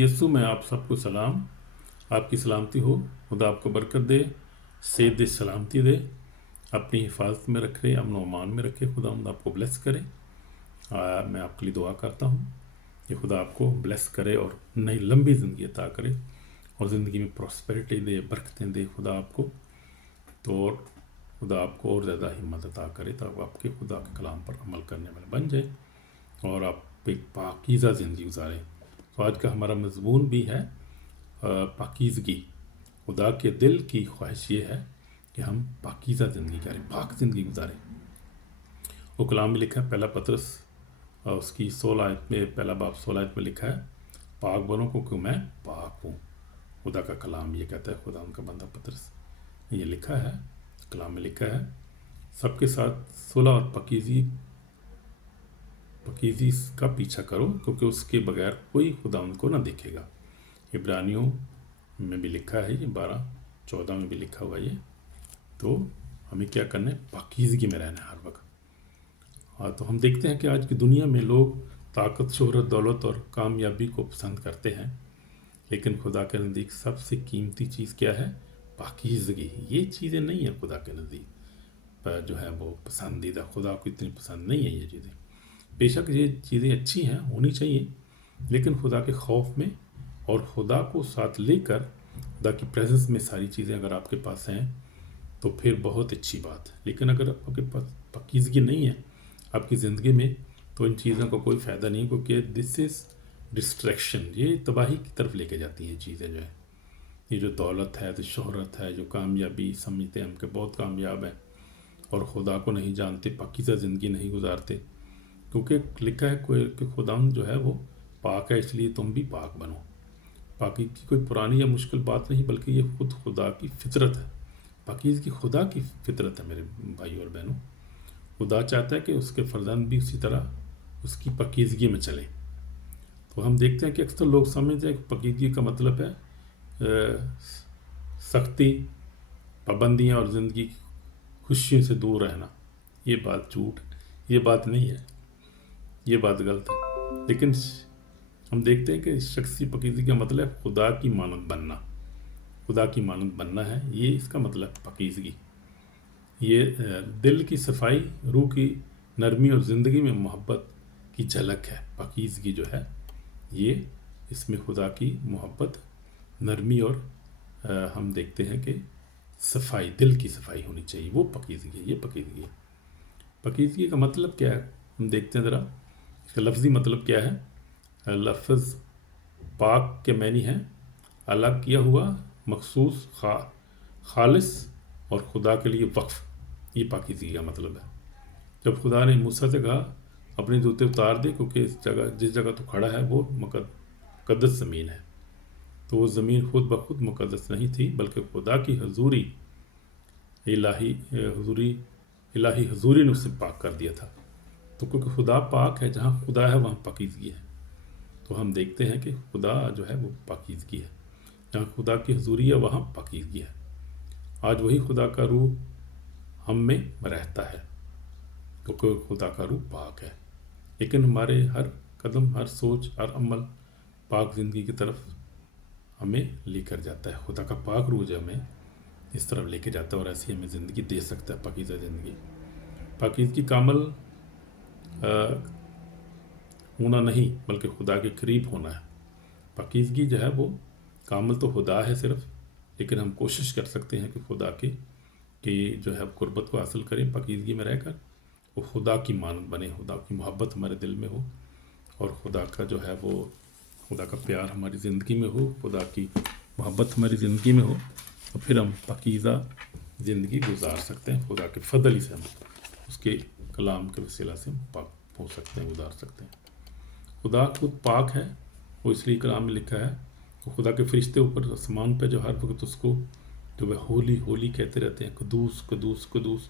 یسوع میں آپ سب کو سلام، آپ کی سلامتی ہو، خدا آپ کو برکت دے، صحت دے، سلامتی دے، اپنی حفاظت میں رکھے، امن و امان میں رکھے، خدا آپ کو بلیس کرے۔ میں آپ کے لیے دعا کرتا ہوں کہ خدا آپ کو بلیس کرے اور نئی لمبی زندگی عطا کرے اور زندگی میں پراسپیرٹی دے، برکتیں دے خدا آپ کو، تو اور خدا آپ کو اور زیادہ ہمت عطا کرے تاکہ آپ کے خدا کے کلام پر عمل کرنے والے بن جائے اور آپ ایک پاکیزہ زندگی گزاریں۔ تو آج کا ہمارا مضمون بھی ہے پاکیزگی۔ خدا کے دل کی خواہش یہ ہے کہ ہم پاکیزہ زندگی کریں، پاک زندگی گزاریں۔ وہ کلام میں لکھا ہے پہلا پطرس اس کی 16 آیت میں، پہلا باب 16 آیت میں لکھا ہے، پاک بنو کیونکہ میں پاک ہوں۔ خدا کا کلام یہ کہتا ہے، خدا ان کا بندہ پطرس نے یہ لکھا ہے، کلام میں لکھا ہے، سب کے ساتھ صلح اور پاکیزی کا پیچھا کرو کیونکہ اس کے بغیر کوئی خدا ان کو نہ دیکھے گا۔ عبرانیوں میں بھی لکھا ہے، یہ 12:14 میں بھی لکھا ہوا یہ۔ تو ہمیں کیا کرنا ہے؟ پاکیزگی میں رہنا ہے ہر وقت۔ تو ہم دیکھتے ہیں کہ آج کی دنیا میں لوگ طاقت، شہرت، دولت اور کامیابی کو پسند کرتے ہیں، لیکن خدا کے نزدیک سب سے قیمتی چیز کیا ہے؟ پاکیزگی۔ یہ چیزیں نہیں ہیں خدا کے نزدیک جو ہے وہ پسندیدہ، خدا کو اتنی پسند نہیں ہے یہ چیزیں۔ بے شک یہ چیزیں اچھی ہیں، ہونی چاہیے، لیکن خدا کے خوف میں اور خدا کو ساتھ لے کر خدا کی پریزنس میں ساری چیزیں اگر آپ کے پاس ہیں تو پھر بہت اچھی بات ہے۔ لیکن اگر آپ کے پاس پاکیزگی نہیں ہے آپ کی زندگی میں تو ان چیزوں کا کوئی فائدہ نہیں، کیونکہ دس از ڈسٹریکشن، یہ تباہی کی طرف لے کے جاتی ہیں چیزیں جو ہیں۔ یہ جو دولت ہے، جو شہرت ہے، جو کامیابی سمجھتے ہیں ہم کہ بہت کامیاب ہیں اور خدا کو نہیں جانتے، پاکیزہ زندگی نہیں گزارتے، کیونکہ لکھا ہے کہ خدا جو ہے وہ پاک ہے، اس لیے تم بھی پاک بنو۔ پاکی کی کوئی پرانی یا مشکل بات نہیں، بلکہ یہ خود خدا کی فطرت ہے۔ پاکیزگی خدا کی فطرت ہے میرے بھائی اور بہنوں۔ خدا چاہتا ہے کہ اس کے فرزند بھی اسی طرح اس کی پاکیزگی میں چلیں۔ تو ہم دیکھتے ہیں کہ اکثر لوگ سمجھتے ہیں کہ پاکیزگی کا مطلب ہے سختی، پابندیاں اور زندگی کی خوشیوں سے دور رہنا۔ یہ بات جھوٹ، یہ بات نہیں ہے، یہ بات غلط ہے۔ لیکن ہم دیکھتے ہیں کہ شخصی پاکیزگی کا مطلب خدا کی مانند بننا، خدا کی مانند بننا ہے، یہ اس کا مطلب پاکیزگی۔ یہ دل کی صفائی، روح کی نرمی اور زندگی میں محبت کی جھلک ہے۔ پاکیزگی جو ہے یہ اس میں خدا کی محبت، نرمی اور ہم دیکھتے ہیں کہ صفائی، دل کی صفائی ہونی چاہیے، وہ پاکیزگی ہے، یہ پاکیزگی ہے۔ پاکیزگی کا مطلب کیا ہے؟ ہم دیکھتے ہیں ذرا اس کا لفظی مطلب کیا ہے۔ لفظ پاک کے معنی ہے الگ کیا ہوا، مخصوص، خالص اور خدا کے لیے وقف۔ یہ پاکیزگی کا مطلب ہے۔ جب خدا نے موسیٰ سے کہا اپنے جوتے اتار دے کیونکہ جس جگہ تو کھڑا ہے وہ مقدس زمین ہے، تو وہ زمین خود بخود مقدس نہیں تھی، بلکہ خدا کی الہی حضوری نے اسے پاک کر دیا تھا۔ تو کیونکہ خدا پاک ہے، جہاں خدا ہے وہاں پاکیزگی ہے۔ تو ہم دیکھتے ہیں کہ خدا جو ہے وہ پاکیزگی ہے، جہاں خدا کی حضوری ہے وہاں پاکیزگی ہے۔ آج وہی خدا کا روح ہم میں رہتا ہے کیونکہ خدا کا روح پاک ہے، لیکن ہمارے ہر قدم، ہر سوچ، ہر عمل پاک زندگی کی طرف ہمیں لے کر جاتا ہے۔ خدا کا پاک روح جو ہمیں اس طرف لے کے جاتا ہے اور ایسی ہمیں زندگی دے سکتا ہے، پاکیزہ زندگی۔ پاکیزگی کامل ہونا نہیں بلکہ خدا کے قریب ہونا ہے۔ پاکیزگی جو ہے وہ کامل تو خدا ہے صرف، لیکن ہم کوشش کر سکتے ہیں کہ خدا کی جو ہے قربت کو حاصل کریں، پاکیزگی میں رہ کر وہ خدا کی مانند بنے، خدا کی محبت ہمارے دل میں ہو اور خدا کا جو ہے وہ خدا کا پیار ہماری زندگی میں ہو، خدا کی محبت ہماری زندگی میں ہو، تو پھر ہم پاکیزہ زندگی گزار سکتے ہیں۔ خدا کے فضل ہی سے ہم اس کے کلام کے وسیلہ سے ہم پاک ہو سکتے ہیں، گزار سکتے ہیں۔ خدا خود پاک ہے، وہ اس لیے کلام میں لکھا ہے کہ خدا کے فرشتے اوپر آسمان پہ جو ہر وقت اس کو جو وہ ہولی ہولی کہتے رہتے ہیں، قدوس قدوس قدوس،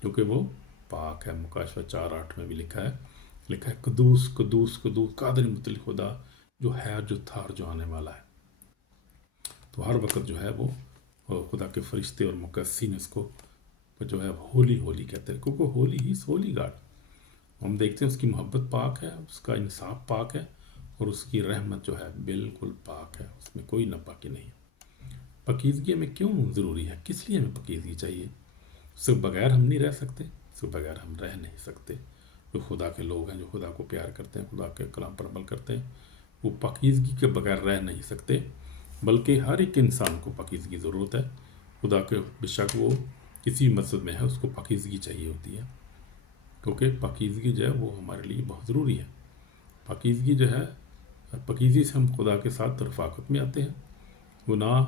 کیونکہ وہ پاک ہے۔ مکاشفہ 4:8 میں بھی لکھا ہے قدوس قدوس قدوس قادر مطلق خدا جو ہے، جو تھا اور جو آنے والا ہے۔ تو ہر وقت جو ہے وہ خدا کے فرشتے اور مقدسین اس کو جو ہے ہولی ہولی کہتے ہیں، کیونکہ ہولی ہی ہولی گاڈ۔ ہم دیکھتے ہیں اس کی محبت پاک ہے، اس کا انصاف پاک ہے اور اس کی رحمت جو ہے بالکل پاک ہے، اس میں کوئی ناپاکی نہیں۔ پاکیزگی ہمیں کیوں ضروری ہے؟ کس لیے ہمیں پاکیزگی چاہیے؟ اس کے بغیر ہم نہیں رہ سکتے، اس کے بغیر ہم رہ نہیں سکتے۔ جو خدا کے لوگ ہیں، جو خدا کو پیار کرتے ہیں، خدا کے کلام پر عمل کرتے ہیں، وہ پاکیزگی کے بغیر رہ نہیں سکتے، بلکہ ہر ایک انسان کو پاکیزگی ضرورت ہے۔ خدا کے بے شک وہ کسی مسجد میں ہے، اس کو پاکیزگی چاہیے ہوتی ہے، کیونکہ پاکیزگی جو ہے وہ ہمارے لیے بہت ضروری ہے۔ پاکیزگی جو ہے، پاکیزگی سے ہم خدا کے ساتھ رفاقت میں آتے ہیں۔ گناہ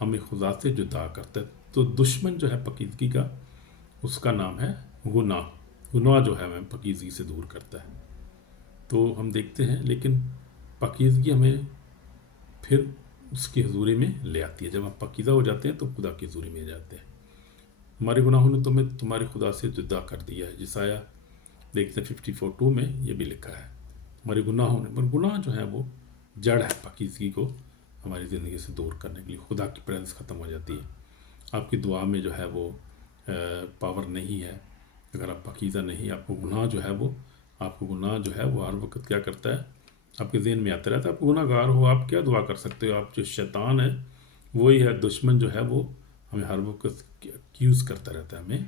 ہمیں خدا سے جدا کرتا ہے، تو دشمن جو ہے پاکیزگی کا، اس کا نام ہے گناہ۔ گناہ جو ہے ہمیں پاکیزگی سے دور کرتا ہے۔ تو ہم دیکھتے ہیں، لیکن پاکیزگی ہمیں پھر اس کی حضوری میں لے آتی ہے۔ جب ہم پاکیزہ ہو جاتے ہیں تو خدا کی حضوری میں جاتے ہیں۔ ہمارے گناہوں نے تمہیں تمہارے خدا سے جدا کر دیا ہے۔ جسایا دیکھتے ہیں 54:2 میں یہ بھی لکھا ہے، ہمارے گناہوں نے، پر گناہ جو ہے وہ جڑ ہے پاکیزگی کو ہماری زندگی سے دور کرنے کے لیے۔ خدا کی پریزنس ختم ہو جاتی ہے، آپ کی دعا میں جو ہے وہ پاور نہیں ہے اگر آپ پاکیزہ نہیں۔ آپ کو گناہ جو ہے وہ، آپ کو گناہ جو ہے وہ ہر وقت کیا کرتا ہے، آپ کے ذہن میں آتا رہتا ہے۔ آپ گناہ گار ہو، آپ کیا دعا کر سکتے ہو؟ آپ جو شیطان ہے وہی ہے، دشمن جو ہے وہ ہمیں ہر وقت ایکیوز کرتا رہتا ہے، ہمیں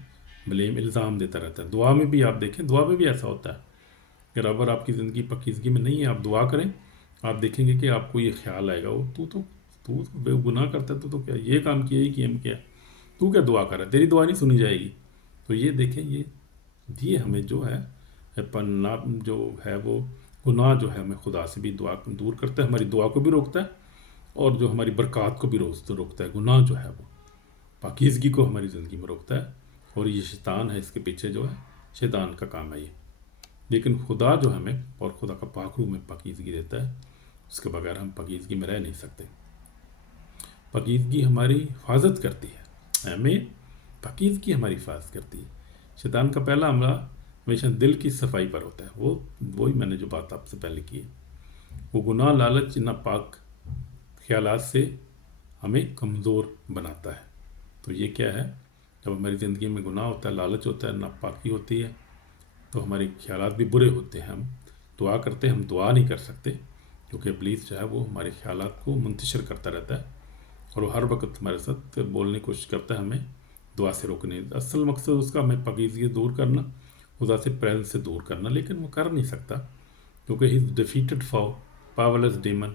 بلیم، الزام دیتا رہتا ہے۔ دعا میں بھی آپ دیکھیں، دعا میں بھی ایسا ہوتا ہے کہ اگر آپ کی زندگی پاکیزگی میں نہیں ہے، آپ دعا کریں، آپ دیکھیں گے کہ آپ کو یہ خیال آئے گا، وہ تو بے گناہ کرتا ہے، تو کیا یہ کام کیا، یہ کیا کیا، تو کیا دعا کر رہا ہے، تیری دعا نہیں سنی جائے گی۔ تو یہ دیکھیں، یہ ہمیں جو ہے جو ہے وہ گناہ جو ہے ہمیں خدا سے بھی دعا دور کرتا ہے، ہماری دعا کو بھی روکتا ہے، اور جو ہماری برکات کو بھی روکتا ہے۔ گناہ جو ہے وہ پاکیزگی کو ہماری زندگی میں روکتا ہے، اور یہ شیطان ہے، اس کے پیچھے جو ہے شیطان کا کام ہے یہ۔ لیکن خدا جو ہمیں، اور خدا کا پاک روح میں پاکیزگی دیتا ہے، اس کے بغیر ہم پاکیزگی میں رہ نہیں سکتے۔ پاکیزگی ہماری حفاظت کرتی ہے، ہمیں پاکیزگی ہماری حفاظت کرتی ہے۔ شیطان کا پہلا حملہ ہمیشہ دل کی صفائی پر ہوتا ہے، وہی میں نے جو بات آپ سے پہلے کی ہے۔ وہ گناہ، لالچ، ناپاک خیالات سے ہمیں کمزور بناتا ہے۔ تو یہ کیا ہے، جب ہماری زندگی میں گناہ ہوتا ہے، لالچ ہوتا ہے، ناپاکی ہوتی ہے، تو ہمارے خیالات بھی برے ہوتے ہیں۔ ہم دعا کرتے ہیں، ہم دعا نہیں کر سکتے، کیونکہ ابلیس جو ہے وہ ہمارے خیالات کو منتشر کرتا رہتا ہے، اور وہ ہر وقت ہمارے ساتھ بولنے کی کوشش کرتا ہے ہمیں دعا سے روکنے۔ اصل مقصد اس کا ہمیں پاکیزگی دور کرنا، خدا سے پریزنس سے دور کرنا، لیکن وہ کر نہیں سکتا، کیونکہ ہی از ڈیفیٹڈ فاؤ، پاورلیس ڈیمن،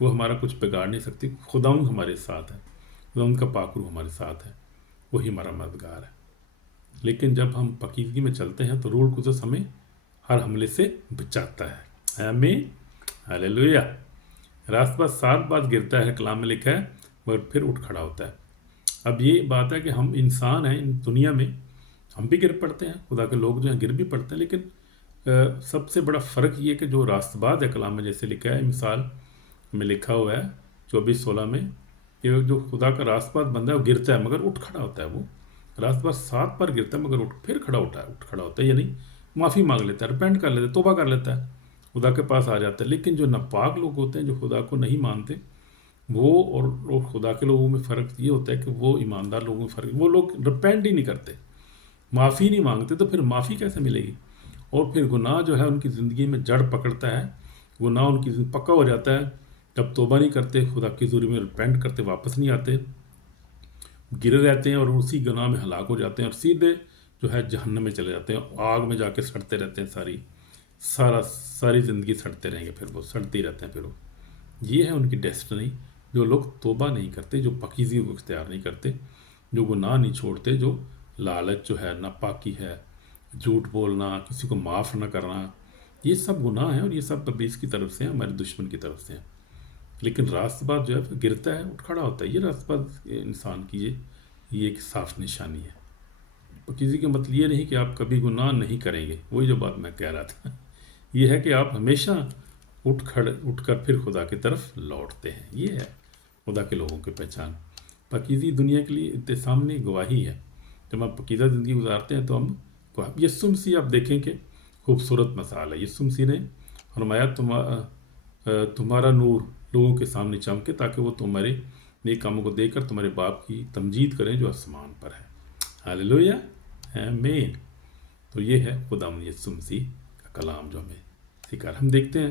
وہ ہمارا کچھ بگاڑ نہیں سکتی۔ خداوند ہمارے ساتھ ہے، خداوند کا پاک روح ہمارے ساتھ ہے، وہی ہمارا مددگار ہے۔ لیکن جب ہم پاکیزگی میں چلتے ہیں تو روح القدس ہمیں ہر حملے سے بچاتا ہے۔ آمین، ہاللیلویہ۔ راست باز 7 بار گرتا ہے، کلام میں لکھا ہے، مگر پھر اٹھ کھڑا ہوتا ہے۔ اب یہ بات ہے کہ ہم انسان ہیں، دنیا میں ہم بھی گر پڑتے ہیں، خدا کے لوگ جو ہیں گر بھی پڑتے ہیں، لیکن سب سے بڑا فرق یہ کہ جو راست باز ہے، کلام میں جیسے لکھا ہے، مثال میں لکھا ہوا ہے 24:16 میں، کہ جو خدا کا راست باز بندہ ہے وہ گرتا ہے مگر اٹھ کھڑا ہوتا ہے۔ وہ راست باز 7 بار گرتا ہے مگر پھر اٹھ کھڑا ہوتا ہے، یعنی معافی مانگ لیتا ہے، رپینٹ کر لیتا ہے، توبہ کر لیتا ہے، خدا کے پاس آ جاتا ہے۔ لیکن جو ناپاک لوگ ہوتے ہیں، جو خدا کو نہیں مانتے، وہ اور خدا کے لوگوں میں فرق یہ ہوتا ہے کہ وہ ایماندار لوگوں میں فرق، وہ لوگ رپینٹ ہی نہیں کرتے، معافی نہیں مانگتے، تو پھر معافی کیسے ملے گی؟ اور پھر گناہ جو ہے ان کی زندگی میں جڑ پکڑتا ہے، گناہ ان کی زندگی پکا ہو جاتا ہے، جب توبہ نہیں کرتے، خدا کی حضوری میں رپینٹ کرتے، واپس نہیں آتے، گرے رہتے ہیں، اور اسی گناہ میں ہلاک ہو جاتے ہیں، اور سیدھے جو ہے جہنم میں چلے جاتے ہیں، آگ میں جا کے سڑتے رہتے ہیں، ساری زندگی سڑتے رہیں گے، پھر وہ سڑتے ہی رہتے ہیں۔ پھر وہ یہ ہے ان کی ڈیسٹنی۔ جو لوگ توبہ نہیں کرتے، جو پاکیزگی کو اختیار نہیں کرتے، جو گناہ نہیں چھوڑتے، جو لالچ جو ہے، ناپاکی ہے، جھوٹ بولنا، کسی کو معاف نہ کرنا، یہ سب گناہ ہیں، اور یہ سب ابلیس کی طرف سے ہیں، ہمارے دشمن کی طرف سے ہیں۔ لیکن راست باز جو ہے گرتا ہے، اٹھ کھڑا ہوتا ہے۔ یہ راست باز انسان کی یہ ایک صاف نشانی ہے۔ پاکیزگی کا مطلب یہ نہیں کہ آپ کبھی گناہ نہیں کریں گے، وہی جو بات میں کہہ رہا تھا، یہ ہے کہ آپ ہمیشہ اٹھ کر پھر خدا کی طرف لوٹتے ہیں۔ یہ ہے خدا کے لوگوں کی پہچان۔ پاکیزگی دنیا کے لیے سامنے گواہی ہے۔ جب ہم پاکیزہ زندگی گزارتے ہیں تو ہم یسوع مسیح، آپ دیکھیں کہ خوبصورت مثال ہے۔ یسوع مسیح نے فرمایا تمہارا نور لوگوں کے سامنے چمکے، تاکہ وہ تمہارے نیک کاموں کو دیکھ کر تمہارے باپ کی تمجید کریں جو آسمان پر ہے۔ ہاللیلویہ، آمین۔ تو یہ ہے خدا یسوع مسیح کا کلام جو ہمیں سکھا۔ ہم دیکھتے ہیں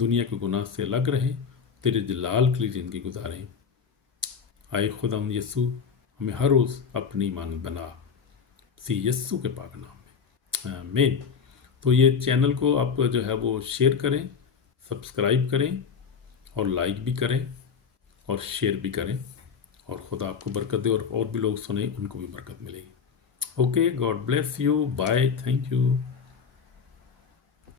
دنیا کے گناہ سے الگ رہیں، تیرے جلال کے لیے زندگی گزاریں۔ آئے خداوند یسوع ہمیں ہر روز اپنی مانند بنا، سی یسوع کے پاک نام میں آمین۔ تو یہ چینل کو آپ جو ہے وہ شیئر کریں، سبسکرائب کریں اور لائک بھی کریں اور شیئر بھی کریں، اور خدا آپ کو برکت دے، اور بھی لوگ سنیں ان کو بھی برکت ملے گی۔ Okay, God bless you, bye, thank you.